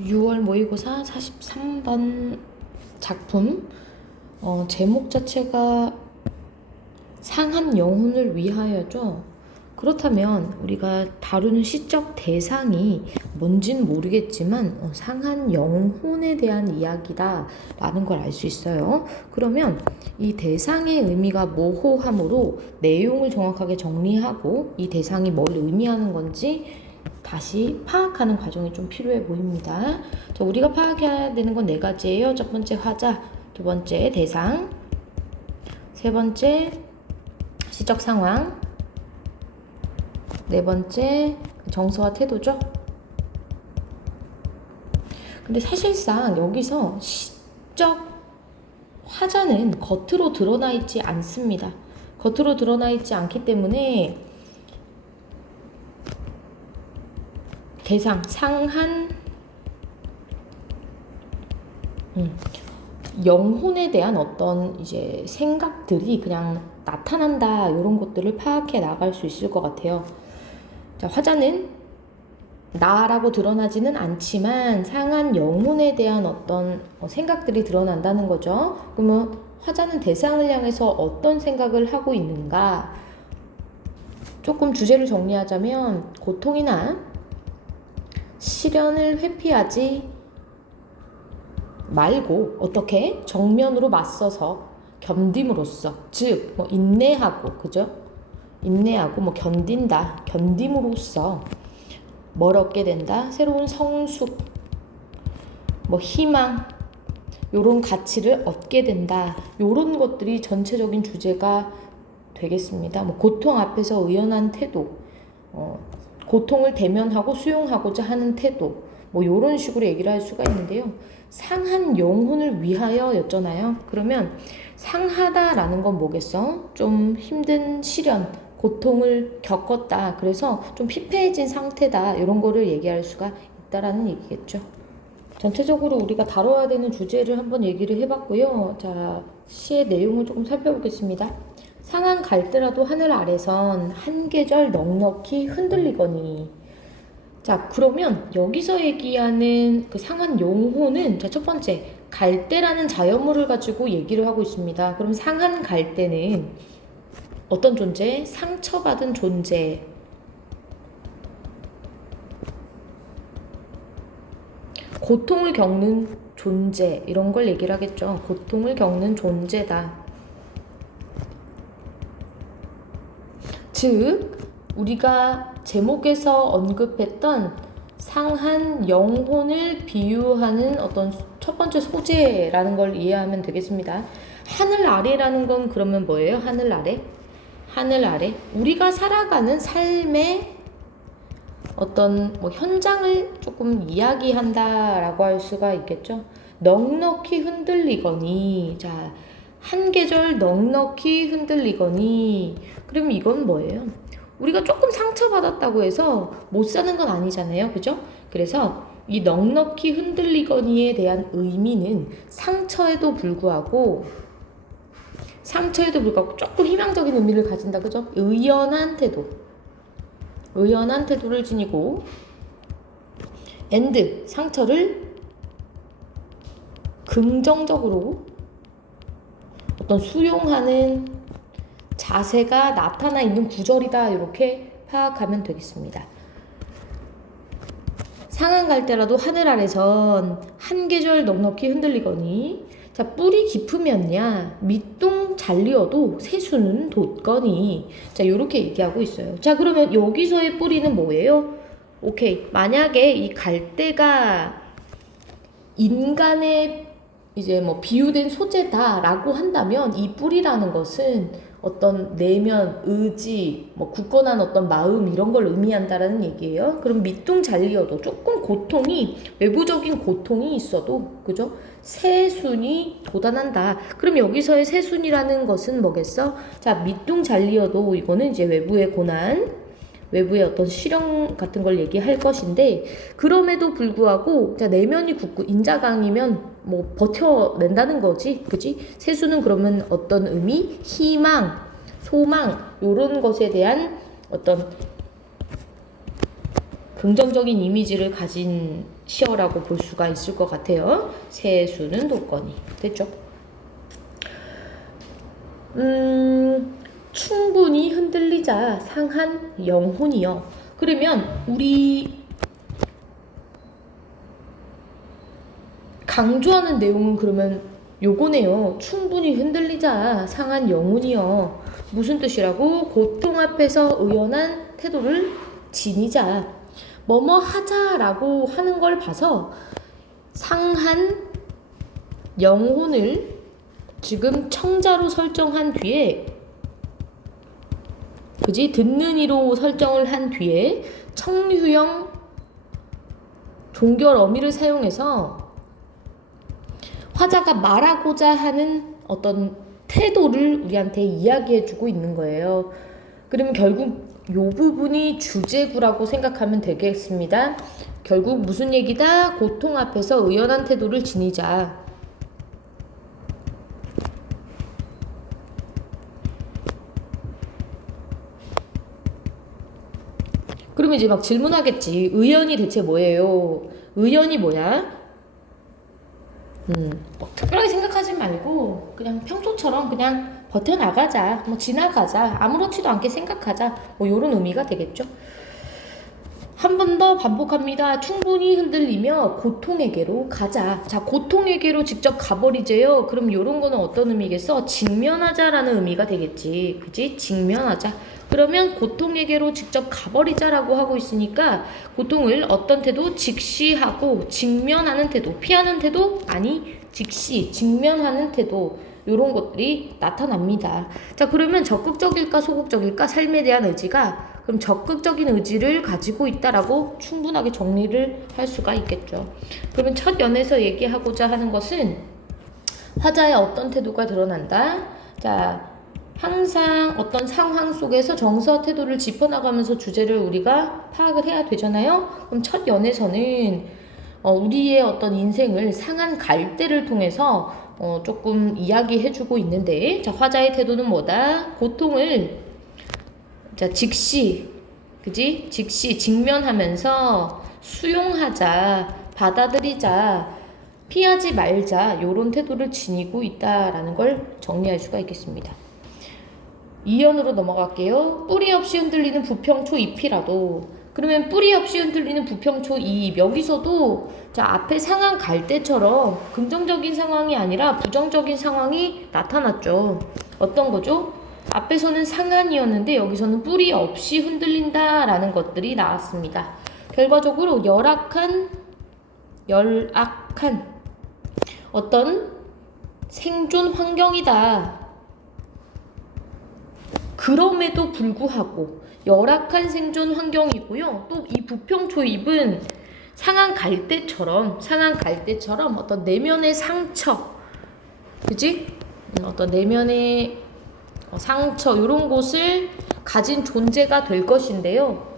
6월 모의고사 43번 작품 제목 자체가 상한 영혼을 위하여죠. 그렇다면 우리가 다루는 시적 대상이 뭔진 모르겠지만 상한 영혼에 대한 이야기다 라는 걸 알 수 있어요. 그러면 이 대상의 의미가 모호하므로 내용을 정확하게 정리하고 이 대상이 뭘 의미하는 건지 다시 파악하는 과정이 좀 필요해 보입니다. 자, 우리가 파악해야 되는 건 네 가지예요. 첫 번째 화자, 두 번째 대상, 세 번째 시적 상황, 네 번째 정서와 태도죠. 근데 사실상 여기서 시적 화자는 겉으로 드러나 있지 않습니다. 겉으로 드러나 있지 않기 때문에 대상, 상한 영혼에 대한 어떤 이제 생각들이 그냥 나타난다, 이런 것들을 파악해 나갈 수 있을 것 같아요. 자, 화자는 나라고 드러나지는 않지만 상한 영혼에 대한 어떤 생각들이 드러난다는 거죠. 그러면 화자는 대상을 향해서 어떤 생각을 하고 있는가? 조금 주제를 정리하자면 고통이나 시련을 회피하지 말고 어떻게 정면으로 맞서서 견딤으로써, 즉 인내하고, 그죠? 인내하고 견딘다, 견딤으로써 뭘 얻게 된다? 새로운 성숙, 희망, 요런 가치를 얻게 된다. 요런 것들이 전체적인 주제가 되겠습니다. 고통 앞에서 의연한 태도, 고통을 대면하고 수용하고자 하는 태도, 요런 식으로 얘기를 할 수가 있는데요. 상한 영혼을 위하여 였잖아요. 그러면 상하다라는 건 뭐겠어? 좀 힘든 시련, 고통을 겪었다. 그래서 좀 피폐해진 상태다. 이런 거를 얘기할 수가 있다라는 얘기겠죠. 전체적으로 우리가 다뤄야 되는 주제를 한번 얘기를 해봤고요. 자, 시의 내용을 조금 살펴보겠습니다. 상한 갈대라도 하늘 아래선 한 계절 넉넉히 흔들리거니. 자, 그러면 여기서 얘기하는 그 상한 영혼은, 자, 첫 번째 갈대라는 자연물을 가지고 얘기를 하고 있습니다. 그럼 상한 갈대는 어떤 존재? 상처받은 존재. 고통을 겪는 존재, 이런 걸 얘기를 하겠죠. 고통을 겪는 존재다. 즉, 우리가 제목에서 언급했던 상한 영혼을 비유하는 어떤 첫 번째 소재라는 걸 이해하면 되겠습니다. 하늘 아래라는 건 그러면 뭐예요? 하늘 아래? 하늘 아래. 우리가 살아가는 삶의 어떤 현장을 조금 이야기한다라고 할 수가 있겠죠. 넉넉히 흔들리거니. 자, 한 계절 넉넉히 흔들리거니. 그럼 이건 뭐예요? 우리가 조금 상처받았다고 해서 못 사는 건 아니잖아요. 그죠? 그래서 이 넉넉히 흔들리거니에 대한 의미는 상처에도 불구하고 조금 희망적인 의미를 가진다. 그죠? 의연한 태도를 지니고 and 상처를 긍정적으로 어떤 수용하는 자세가 나타나 있는 구절이다. 이렇게 파악하면 되겠습니다. 상한 갈대라도 하늘 아래선 한 계절 넉넉히 흔들리거니. 자, 뿔이 깊으면야 밑동 잘리어도 새수는 돋거니. 자, 요렇게 얘기하고 있어요. 자, 그러면 여기서의 뿌리는 뭐예요? 오케이. 만약에 이 갈대가 인간의 이제 비유된 소재다라고 한다면 이 뿌리라는 것은 어떤 내면, 의지, 굳건한 어떤 마음, 이런 걸 의미한다라는 얘기예요. 그럼 밑둥 잘리어도 조금 고통이, 외부적인 고통이 있어도, 그죠? 새순이 돋아난다. 그럼 여기서의 새순이라는 것은 뭐겠어? 자, 밑둥 잘리어도 이거는 이제 외부의 고난, 외부의 어떤 시련 같은 걸 얘기할 것인데, 그럼에도 불구하고 자, 내면이 굳고 인자강이면 버텨낸다는 거지, 그지? 세수는 그러면 어떤 의미? 희망, 소망, 요런 것에 대한 어떤 긍정적인 이미지를 가진 시어라고 볼 수가 있을 것 같아요. 세수는 도건이. 됐죠? 충분히 흔들리자 상한 영혼이여. 그러면 우리 강조하는 내용은 그러면 요거네요. 충분히 흔들리자 상한 영혼이여. 무슨 뜻이라고? 고통 앞에서 의연한 태도를 지니자. 뭐뭐 하자라고 하는 걸 봐서 상한 영혼을 지금 청자로 설정한 뒤에, 그지? 듣는 이로 설정을 한 뒤에 청유형 종결 어미를 사용해서 화자가 말하고자 하는 어떤 태도를 우리한테 이야기해주고 있는 거예요. 그러면 결국 이 부분이 주제구라고 생각하면 되겠습니다. 결국 무슨 얘기다? 고통 앞에서 의연한 태도를 지니자. 그러면 이제 막 질문하겠지. 의연이 대체 뭐예요? 의연이 뭐야? 특별하게 생각하지 말고 그냥 평소처럼 그냥 버텨나가자, 뭐 지나가자, 아무렇지도 않게 생각하자, 뭐 요런 의미가 되겠죠. 한 번 더 반복합니다. 충분히 흔들리며 고통에게로 가자. 자, 고통에게로 직접 가버리재요. 그럼 요런 거는 어떤 의미겠어? 직면하자라는 의미가 되겠지. 그치? 직면하자. 그러면 고통에게로 직접 가버리자라고 하고 있으니까 고통을 어떤 태도? 직시하고 직면하는 태도. 피하는 태도? 아니, 직시, 직면하는 태도. 요런 것들이 나타납니다. 자, 그러면 적극적일까 소극적일까? 삶에 대한 의지가 그럼 적극적인 의지를 가지고 있다라고 충분하게 정리를 할 수가 있겠죠. 그러면 첫 연에서 얘기하고자 하는 것은 화자의 어떤 태도가 드러난다. 자, 항상 어떤 상황 속에서 정서 태도를 짚어나가면서 주제를 우리가 파악을 해야 되잖아요. 그럼 첫 연에서는 우리의 어떤 인생을 상한 갈대를 통해서 조금 이야기해주고 있는데, 자, 화자의 태도는 뭐다? 고통을 자, 직시, 그지? 직시, 직면하면서 수용하자, 받아들이자, 피하지 말자, 요런 태도를 지니고 있다라는 걸 정리할 수가 있겠습니다. 2연으로 넘어갈게요. 뿌리 없이 흔들리는 부평초 잎이라도. 그러면 뿌리 없이 흔들리는 부평초 잎. 여기서도 자, 앞에 상황 갈 때처럼 긍정적인 상황이 아니라 부정적인 상황이 나타났죠. 어떤 거죠? 앞에서는 상한이었는데 여기서는 뿌리 없이 흔들린다라는 것들이 나왔습니다. 결과적으로 열악한 어떤 생존 환경이다. 그럼에도 불구하고 열악한 생존 환경이고요. 또 이 부평초잎은 상한 갈대처럼 어떤 내면의 상처, 그지? 어떤 내면의 상처, 이런 곳을 가진 존재가 될 것인데요.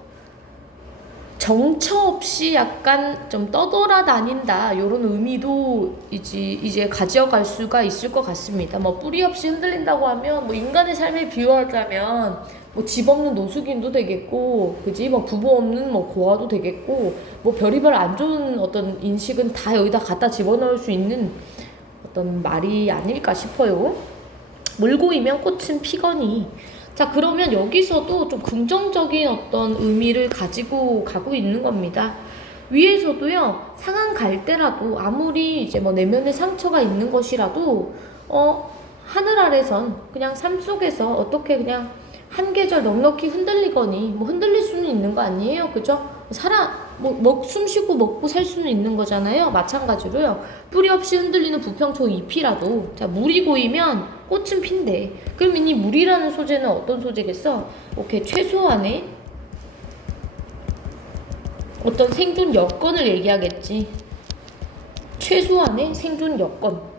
정처 없이 약간 좀 떠돌아다닌다, 이런 의미도 이제 가져갈 수가 있을 것 같습니다. 뭐 뿌리 없이 흔들린다고 하면 뭐 인간의 삶에 비유하자면 뭐 집 없는 노숙인도 되겠고, 그지? 뭐 부부 없는 뭐 고아도 되겠고, 뭐 별의별 안 좋은 어떤 인식은 다 여기다 갖다 집어넣을 수 있는 어떤 말이 아닐까 싶어요. 물고이면 꽃은 피거니. 자, 그러면 여기서도 좀 긍정적인 어떤 의미를 가지고 가고 있는 겁니다. 위에서도요, 상한 갈대라도 아무리 이제 뭐 내면에 상처가 있는 것이라도 하늘 아래선 그냥 삶 속에서 어떻게 그냥 한 계절 넉넉히 흔들리거니 뭐 흔들릴 수는 있는 거 아니에요, 그죠? 숨 쉬고 먹고 살 수는 있는 거잖아요. 마찬가지로요. 뿌리 없이 흔들리는 부평초 잎이라도, 자, 물이 고이면 꽃은 핀대. 그러면 이 물이라는 소재는 어떤 소재겠어? 오케이, 최소한의 어떤 생존 여건을 얘기하겠지. 최소한의 생존 여건.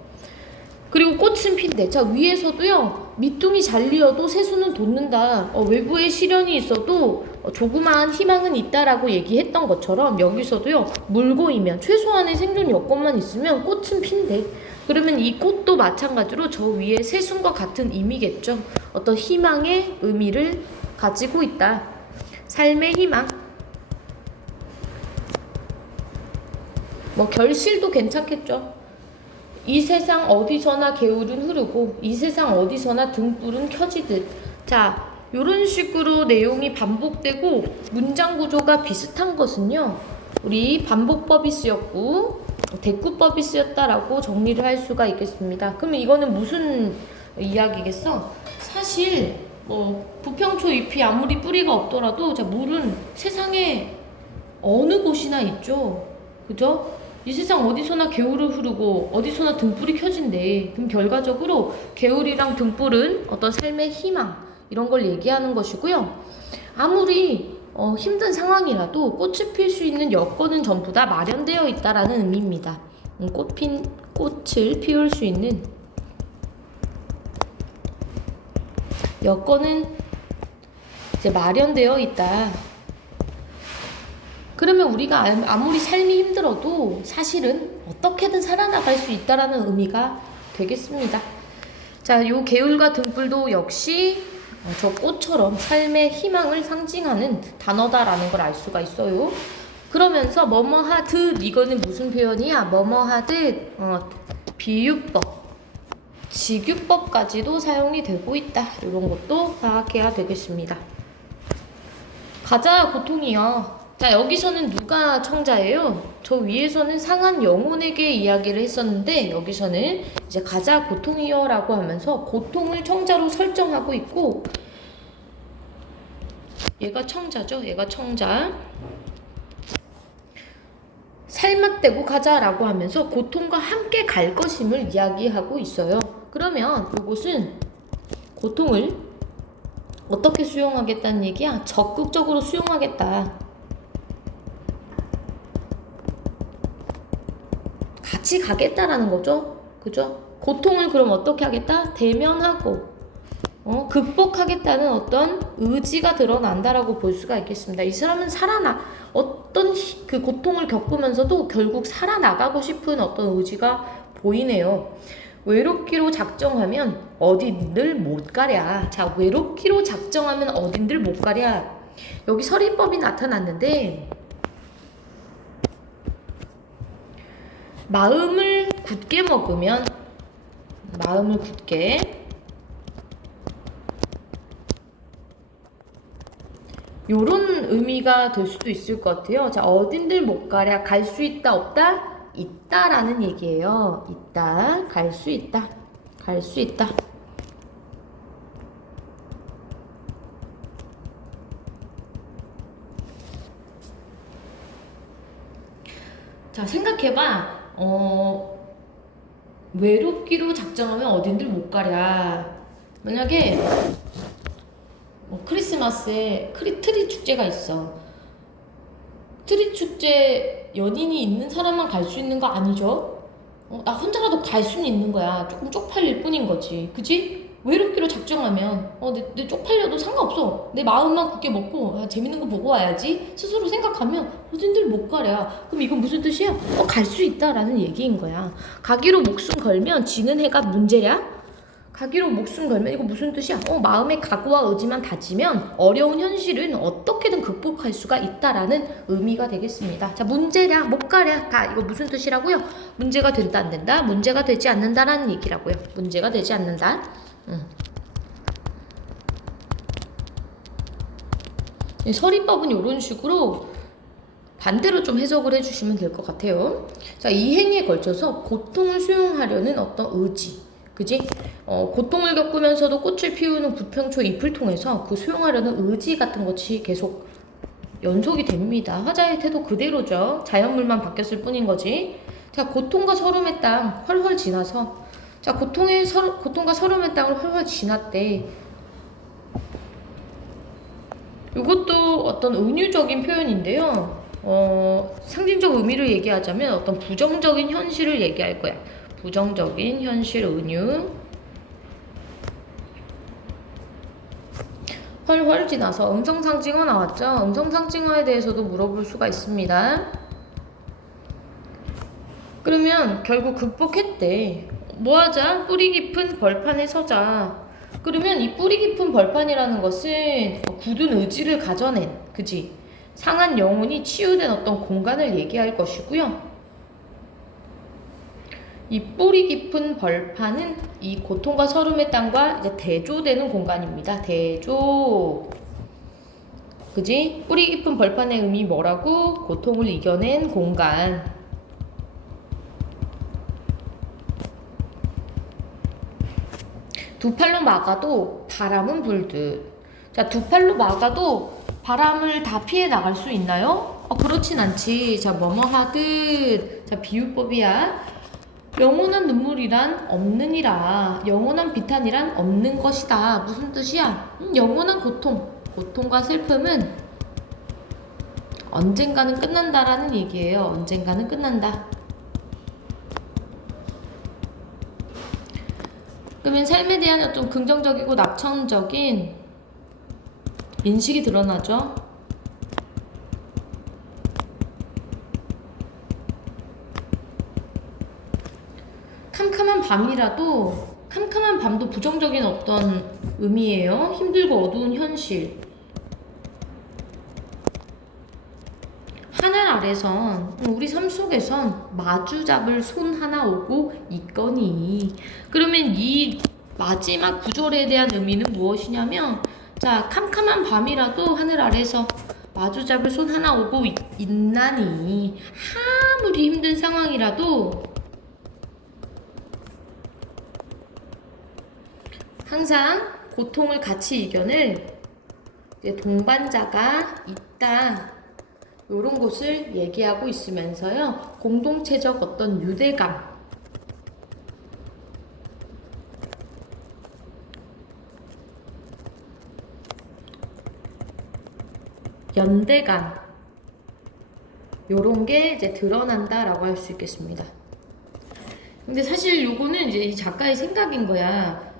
그리고 꽃은 핀대. 자, 위에서도요, 밑둥이 잘리어도 새수는 돋는다. 외부에 시련이 있어도 조그마한 희망은 있다라고 얘기했던 것처럼 여기서도요, 물고이면 최소한의 생존 여건만 있으면 꽃은 핀대. 그러면 이 꽃도 마찬가지로 저 위에 새순과 같은 의미겠죠. 어떤 희망의 의미를 가지고 있다. 삶의 희망. 뭐 결실도 괜찮겠죠. 이 세상 어디서나 개울은 흐르고 이 세상 어디서나 등불은 켜지듯. 자, 이런 식으로 내용이 반복되고 문장 구조가 비슷한 것은요, 우리 반복법이 쓰였고 대꾸법이 쓰였다라고 정리를 할 수가 있겠습니다. 그러면 이거는 무슨 이야기겠어? 사실 뭐 부평초 잎이 아무리 뿌리가 없더라도 자, 물은 세상에 어느 곳이나 있죠. 그죠? 이 세상 어디서나 개울을 흐르고 어디서나 등불이 켜진대. 그럼 결과적으로 개울이랑 등불은 어떤 삶의 희망 이런 걸 얘기하는 것이고요. 아무리 힘든 상황이라도 꽃을 필 수 있는 여건은 전부 다 마련되어 있다라는 의미입니다. 꽃을 피울 수 있는 여건은 이제 마련되어 있다. 그러면 우리가 아무리 삶이 힘들어도 사실은 어떻게든 살아나갈 수 있다라는 의미가 되겠습니다. 자, 요 개울과 등불도 역시 저 꽃처럼 삶의 희망을 상징하는 단어다라는 걸 알 수가 있어요. 그러면서 뭐뭐하듯 이거는 무슨 표현이야? 뭐뭐하듯 비유법, 직유법까지도 사용이 되고 있다. 이런 것도 파악해야 되겠습니다. 가자 고통이요. 자, 여기서는 누가 청자예요? 저 위에서는 상한 영혼에게 이야기를 했었는데 여기서는 이제 가자 고통이요 라고 하면서 고통을 청자로 설정하고 있고, 얘가 청자죠. 얘가 청자. 살맛대고 가자라고 하면서 고통과 함께 갈 것임을 이야기하고 있어요. 그러면 이것은 고통을 어떻게 수용하겠다는 얘기야? 적극적으로 수용하겠다. 같이 가겠다라는 거죠. 그죠? 고통을 그럼 어떻게 하겠다? 대면하고 극복하겠다는 어떤 의지가 드러난다라고 볼 수가 있겠습니다. 이 사람은 어떤 그 고통을 겪으면서도 결국 살아나가고 싶은 어떤 의지가 보이네요. 외롭기로 작정하면 어딘들 못 가랴. 자, 외롭기로 작정하면 어딘들 못 가랴. 여기 서리법이 나타났는데 마음을 굳게 먹으면 마음을 굳게 요런 의미가 될 수도 있을 것 같아요. 자, 어딘들 못 가랴. 갈 수 있다 없다? 있다라는 얘기예요. 있다. 갈 수 있다. 갈 수 있다. 자, 생각해봐. 외롭기로 작정하면 어딘들 못 가랴. 만약에 크리스마스에 트리 축제가 있어. 트리 축제 연인이 있는 사람만 갈 수 있는 거 아니죠? 나 혼자라도 갈 수는 있는 거야. 조금 쪽팔릴 뿐인 거지. 그치? 외롭기로 작정하면 내 쪽팔려도 상관없어. 내 마음만 굳게 먹고 재밌는 거 보고 와야지 스스로 생각하면 어딘들 못 가랴. 그럼 이건 무슨 뜻이야? 갈 수 있다라는 얘기인 거야. 가기로 목숨 걸면 지는 해가 문제랴? 가기로 목숨 걸면 이거 무슨 뜻이야? 마음의 각오와 의지만 다지면 어려운 현실은 어떻게든 극복할 수가 있다라는 의미가 되겠습니다. 자, 문제랴, 못 가랴, 다 이거 무슨 뜻이라고요? 문제가 된다, 안 된다? 문제가 되지 않는다라는 얘기라고요. 문제가 되지 않는다. 서리법은 이런 식으로 반대로 좀 해석을 해주시면 될 것 같아요. 자, 이 행위에 걸쳐서 고통을 수용하려는 어떤 의지, 그지? 고통을 겪으면서도 꽃을 피우는 부평초 잎을 통해서 그 수용하려는 의지 같은 것이 계속 연속이 됩니다. 화자의 태도 그대로죠. 자연물만 바뀌었을 뿐인 거지. 자, 고통과 서름의 땅 훨훨 지나서, 자, 고통과 서름의 땅을 훨훨 지났대. 이것도 어떤 은유적인 표현인데요. 상징적 의미를 얘기하자면 어떤 부정적인 현실을 얘기할 거야. 부정적인 현실 은유. 훨훨 지나서 음성상징어 나왔죠. 음성상징어에 대해서도 물어볼 수가 있습니다. 그러면 결국 극복했대. 뭐하자? 뿌리 깊은 벌판에 서자. 그러면 이 뿌리 깊은 벌판이라는 것은 굳은 의지를 가져낸, 그지? 상한 영혼이 치유된 어떤 공간을 얘기할 것이고요. 이 뿌리 깊은 벌판은 이 고통과 서름의 땅과 이제 대조되는 공간입니다. 대조. 그지? 뿌리 깊은 벌판의 의미 뭐라고? 고통을 이겨낸 공간. 두 팔로 막아도 바람은 불듯. 자, 두 팔로 막아도 바람을 다 피해 나갈 수 있나요? 그렇진 않지. 자, 뭐뭐 하듯. 자, 비유법이야. 영원한 눈물이란 없느니라. 영원한 비탄이란 없는 것이다. 무슨 뜻이야? 영원한 고통. 고통과 슬픔은 언젠가는 끝난다라는 얘기예요. 언젠가는 끝난다. 그러면 삶에 대한 어떤 긍정적이고 낙천적인 인식이 드러나죠. 캄캄한 밤도 부정적인 어떤 의미예요. 힘들고 어두운 현실. 하늘 아래선, 우리 삶 속에선 마주 잡을 손 하나 오고 있거니. 그러면 이 마지막 구절에 대한 의미는 무엇이냐면, 자, 캄캄한 밤이라도 하늘 아래서 마주 잡을 손 하나 오고 있나니. 아무리 힘든 상황이라도 항상 고통을 같이 이겨낼 동반자가 있다. 이런 것을 얘기하고 있으면서요. 공동체적 어떤 유대감, 연대감, 요런 게 이제 드러난다라고 할 수 있겠습니다. 근데 사실 요거는 이제 이 작가의 생각인 거야.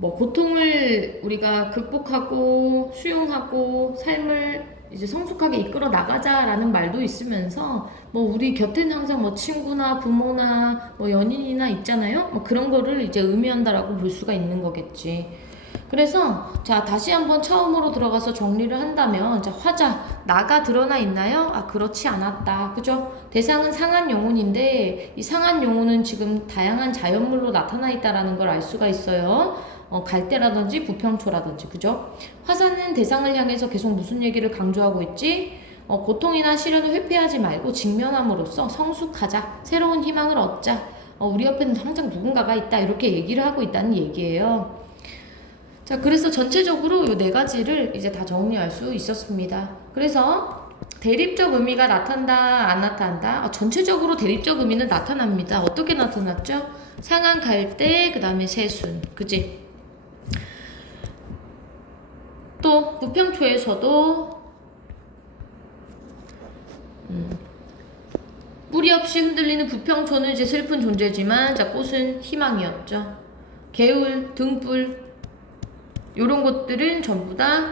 뭐 고통을 우리가 극복하고 수용하고 삶을 이제 성숙하게 이끌어 나가자라는 말도 있으면서 뭐 우리 곁에는 항상 뭐 친구나 부모나 뭐 연인이나 있잖아요. 뭐 그런 거를 이제 의미한다라고 볼 수가 있는 거겠지. 그래서 자, 다시 한번 처음으로 들어가서 정리를 한다면, 자, 화자 나가 드러나 있나요? 그렇지 않았다. 그죠? 대상은 상한 영혼인데 이 상한 영혼은 지금 다양한 자연물로 나타나 있다라는 걸 알 수가 있어요. 갈대라든지 부평초라든지. 그죠? 화사는 대상을 향해서 계속 무슨 얘기를 강조하고 있지? 고통이나 시련을 회피하지 말고 직면함으로써 성숙하자, 새로운 희망을 얻자, 우리 옆에는 항상 누군가가 있다, 이렇게 얘기를 하고 있다는 얘기예요. 자, 그래서 전체적으로 이 네 가지를 이제 다 정리할 수 있었습니다. 그래서 대립적 의미가 나타난다, 안 나타난다? 전체적으로 대립적 의미는 나타납니다. 어떻게 나타났죠? 상한 갈대, 그 다음에 새순. 그지? 또 부평초에서도 뿌리 없이 흔들리는 부평초는 이제 슬픈 존재지만, 자, 꽃은 희망이었죠. 개울, 등불, 이런 것들은 전부 다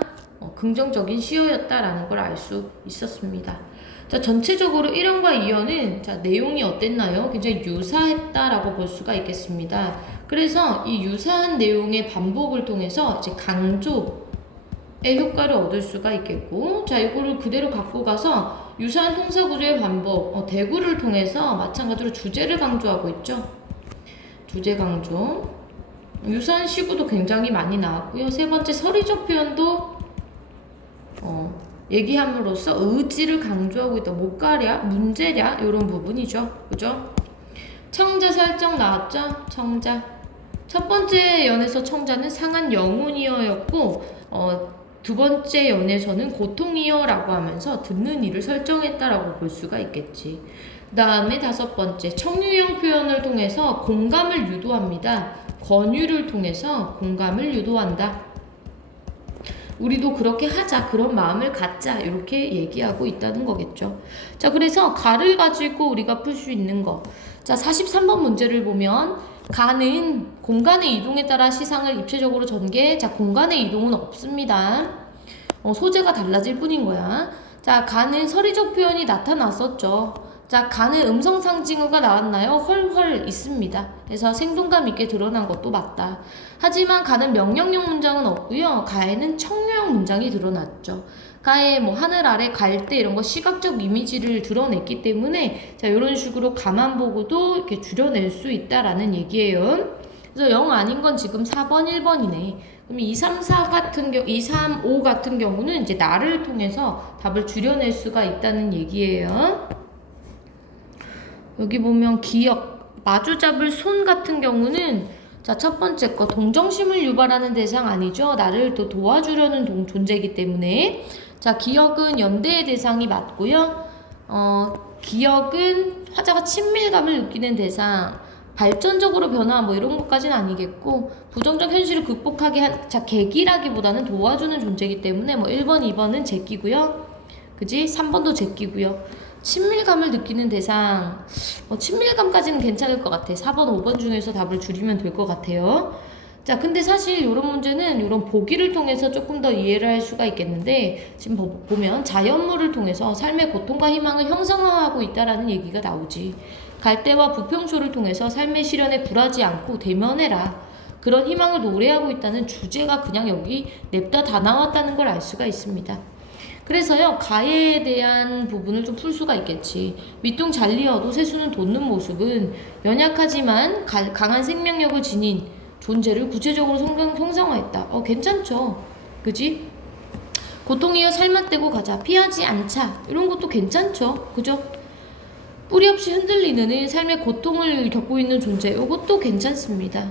긍정적인 시효였다라는 걸 알 수 있었습니다. 자, 전체적으로 1연과 2연은 자, 내용이 어땠나요? 굉장히 유사했다라고 볼 수가 있겠습니다. 그래서 이 유사한 내용의 반복을 통해서 이제 강조의 효과를 얻을 수가 있겠고, 자, 이거를 그대로 갖고 가서 유사한 동사 구조의 반복, 대구를 통해서 마찬가지로 주제를 강조하고 있죠. 주제 강조. 유사한 시구도 굉장히 많이 나왔고요. 세 번째, 서리적 표현도 얘기함으로써 의지를 강조하고 있다. 못가랴, 문제랴, 이런 부분이죠. 그죠? 청자 설정 나왔죠? 청자. 첫 번째 연에서 청자는 상한 영혼이어였고, 두 번째 연에서는 고통이여라고 하면서 듣는 이를 설정했다라고 볼 수가 있겠지. 그 다음에 다섯 번째, 청유형 표현을 통해서 공감을 유도합니다. 권유를 통해서 공감을 유도한다. 우리도 그렇게 하자, 그런 마음을 갖자, 이렇게 얘기하고 있다는 거겠죠. 자, 그래서 가를 가지고 우리가 풀 수 있는 거. 자, 43번 문제를 보면 가는 공간의 이동에 따라 시상을 입체적으로 전개. 자, 공간의 이동은 없습니다. 소재가 달라질 뿐인 거야. 자, 가는 서리적 표현이 나타났었죠. 자, 가는 음성 상징어가 나왔나요? 헐헐 있습니다. 그래서 생동감 있게 드러난 것도 맞다. 하지만 가는 명령형 문장은 없고요. 가에는 청유형 문장이 드러났죠. 가의 뭐 하늘 아래 갈대 이런 거 시각적 이미지를 드러냈기 때문에 자 이런 식으로 가만 보고도 이렇게 줄여낼 수 있다라는 얘기예요. 그래서 0 아닌 건 지금 4번, 1번이네. 그럼 2, 3, 4 같은 경우, 2, 3, 5 같은 경우는 이제 나를 통해서 답을 줄여낼 수가 있다는 얘기예요. 여기 보면 기억, 마주잡을 손 같은 경우는 자, 첫 번째 거 동정심을 유발하는 대상 아니죠. 나를 또 도와주려는 존재이기 때문에 자, 기억은 연대의 대상이 맞고요. 기억은 화자가 친밀감을 느끼는 대상, 발전적으로 변화 뭐 이런 것까지는 아니겠고 부정적 현실을 극복하게 한 자 계기라기보다는 도와주는 존재이기 때문에 뭐 1번, 2번은 제끼고요. 그지? 3번도 제끼고요. 친밀감을 느끼는 대상 친밀감까지는 괜찮을 것 같아. 4번, 5번 중에서 답을 줄이면 될 것 같아요. 자, 근데 사실 이런 문제는 이런 보기를 통해서 조금 더 이해를 할 수가 있겠는데 지금 보면 자연물을 통해서 삶의 고통과 희망을 형상화하고 있다라는 얘기가 나오지. 갈대와 부평초를 통해서 삶의 시련에 굴하지 않고 대면해라. 그런 희망을 노래하고 있다는 주제가 그냥 여기 냅다 다 나왔다는 걸 알 수가 있습니다. 그래서요, 가해에 대한 부분을 좀 풀 수가 있겠지. 밑둥 잘 이어도 새수는 돋는 모습은 연약하지만 강한 생명력을 지닌 존재를 구체적으로 형상화했다. 괜찮죠? 그지? 고통이여 살맛대고 가자. 피하지 않자. 이런 것도 괜찮죠? 그죠? 뿌리 없이 흔들리는 삶의 고통을 겪고 있는 존재. 이것도 괜찮습니다.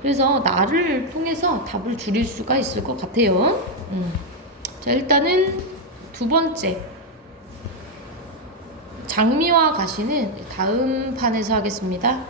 그래서 나를 통해서 답을 줄일 수가 있을 것 같아요. 자, 일단은 두 번째. 장미와 가시는 다음 판에서 하겠습니다.